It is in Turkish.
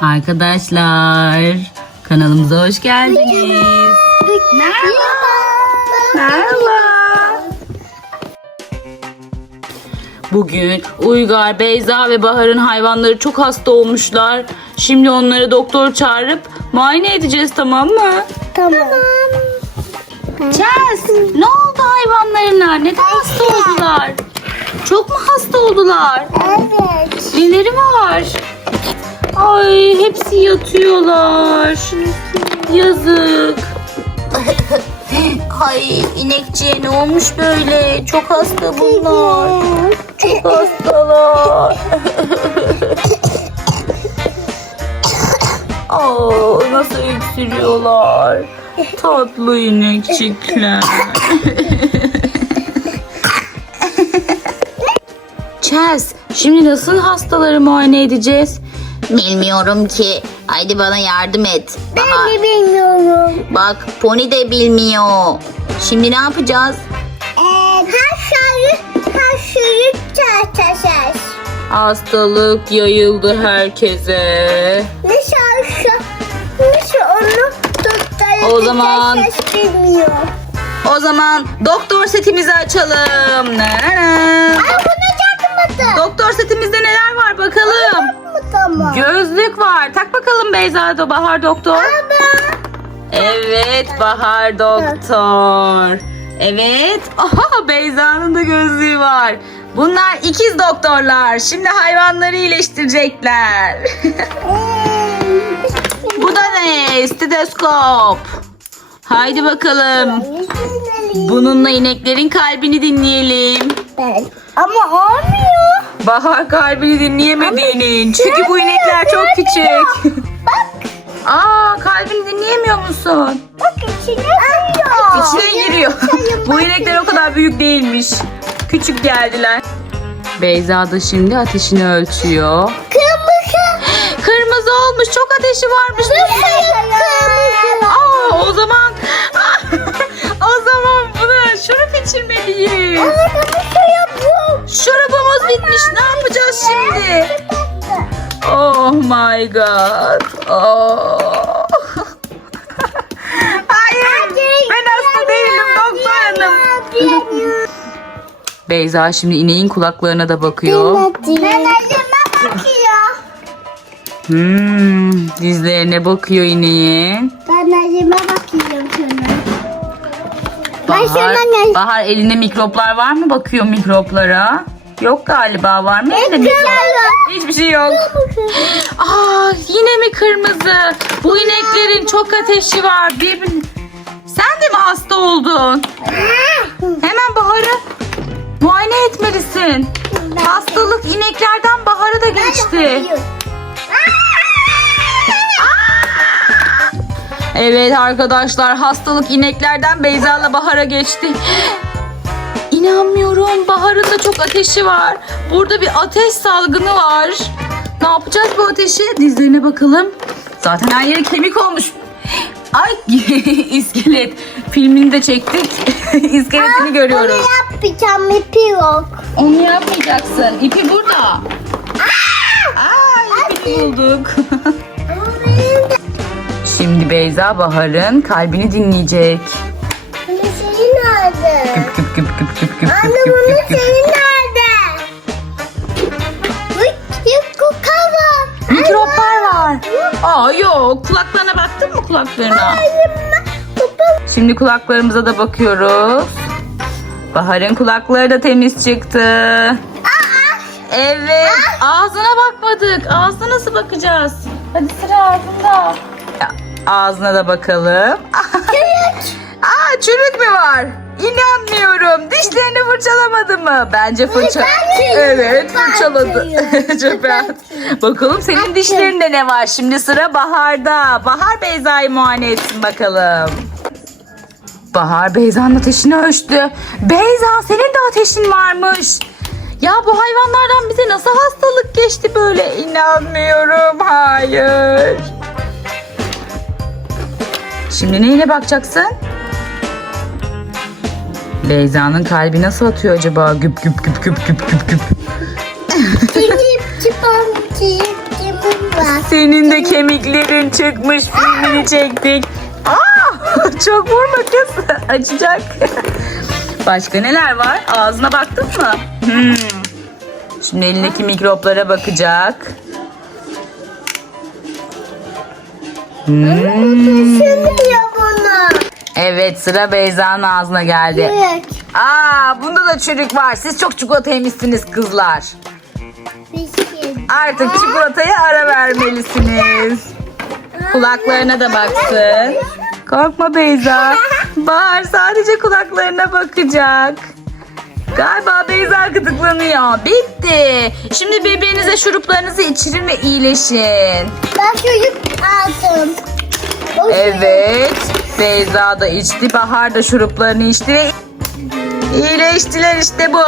Arkadaşlar kanalımıza hoş geldiniz. Merhaba. Merhaba. Bugün Uygar, Beyza ve Bahar'ın hayvanları çok hasta olmuşlar. Şimdi onları doktor çağırıp muayene edeceğiz tamam mı? Tamam. Chels, ne oldu hayvanlarına? Neden hasta oldular? Çok mu hasta oldular? Evet. Neleri var? Ay hepsi yatıyorlar. Yazık. Ay inekçiye ne olmuş böyle? Çok hasta bunlar. Çok hastalar. Aa, nasıl öksürüyorlar? Tatlı inekçikler. Chels, şimdi nasıl hastaları muayene edeceğiz? Bilmiyorum ki. Haydi bana yardım et. Ben de bilmiyorum. Bak Pony de bilmiyor. Şimdi ne yapacağız? Ee, her şeyi, her şeyi çarçacağız. Hastalık yayıldı herkese. Nasıl, nasıl onu tutturup O zaman- bilmiyor. O zaman doktor setimizi açalım. Ay bunu. Doktor setimizde neler var bakalım. Bu bakalım Beyza da Bahar doktor. Baba. Evet Bahar doktor. Evet. Aha Beyza'nın da gözlüğü var. Bunlar ikiz doktorlar. Şimdi hayvanları iyileştirecekler. Bu da ne? Stetoskop. Haydi bakalım. Bununla ineklerin kalbini dinleyelim. Ben. Ama olmuyor. Bahar kalbini dinleyemediğinin. Çünkü bu inekler çok küçük. Bak. Aa kalbini dinleyemiyor musun? Bak içine giriyor. İçine giriyor. bu inekler o kadar büyük değilmiş. Küçük geldiler. Beyza da şimdi ateşini ölçüyor. Kırmızı. Kırmızı olmuş. Çok ateşi varmış. Kırmızı. Bitmiş. Ne yapacağız şimdi? Oh my god. Oh. Hayır. Ben hasta değilim doktor hanım. Beyza şimdi ineğin kulaklarına da bakıyor. Ben acıma bakıyor. Hmm, dizlerine bakıyor ineğin. Ben acıma bakıyorum sana. Bahar? Bahar elinde mikroplar var mı? Bakıyor mikroplara. Yok galiba var mı? Elinde? Hiçbir şey yok. Aa yine mi kırmızı? Bu ineklerin çok ateşi var. Birbirin... Sen de mi hasta oldun? Hemen Bahar'ı muayene etmelisin. Hastalık ineklerden Bahar'a da geçti. Evet arkadaşlar hastalık ineklerden Beyza'la Bahar'a geçti. İnanmıyorum Bahar'ın da çok ateşi var. Burada bir ateş salgını var. Ne yapacağız bu ateşi? Dizlerine bakalım. Zaten her yeri kemik olmuş. Ay iskelet. Filmini de çektik. İskeletini görüyoruz. Onu yapacağım ipi yok. Onu yapmayacaksın. İpi burada. Aa, ipi bulduk. Ama benim de Şimdi Beyza Bahar'ın kalbini dinleyecek. Küp küp küp küp küp küp Anne küp bunun nerede? Bu kava. Mikroplar var. Aa yok. Kulaklarına baktın mı kulaklarına? Şimdi kulaklarımıza da bakıyoruz. Bahar'ın kulakları da temiz çıktı. Evet. Ağzına bakmadık. Ağzına nasıl bakacağız? Hadi sıra ağzında. Ya, Ağzına da bakalım. Aa çürük mü var? İnanmıyorum. Dişlerini fırçalamadı mı? Bence fırça. Evet fırçaladı. At. Bakalım senin dişlerinde ne var? Şimdi sıra Bahar'da. Bahar Beyza'yı muayene etsin bakalım. Bahar Beyza'nın ateşini ölçtü. Beyza senin de ateşin varmış. Ya bu hayvanlardan bize nasıl hastalık geçti böyle? İnanmıyorum. Hayır. Şimdi neyine bakacaksın? Beyza'nın kalbi nasıl atıyor acaba? Güp güp güp güp güp güp güp. Var. Senin de kemiklerin çıkmış filmini çektik. Aa, çok vurma kız. Açacak. Başka neler var? Ağzına baktın mı? Hmm. Şimdi elindeki mikroplara bakacak. Hmm. Şimdi ya bunu. Evet sıra Beyza'nın ağzına geldi. Evet. Aa bunda da çürük var. Siz çok çikolata yemişsiniz kızlar. Artık çikolataya ara vermelisiniz. Kulaklarına da baksın. Korkma Beyza. Bahar sadece kulaklarına bakacak. Galiba Beyza gıdıklanıyor. Bitti. Şimdi bebeğinize şuruplarınızı içirin ve iyileşin. Ben çocuk aldım. Evet. Beyza da içti. Bahar da şuruplarını içti ve iyileştiler işte bu.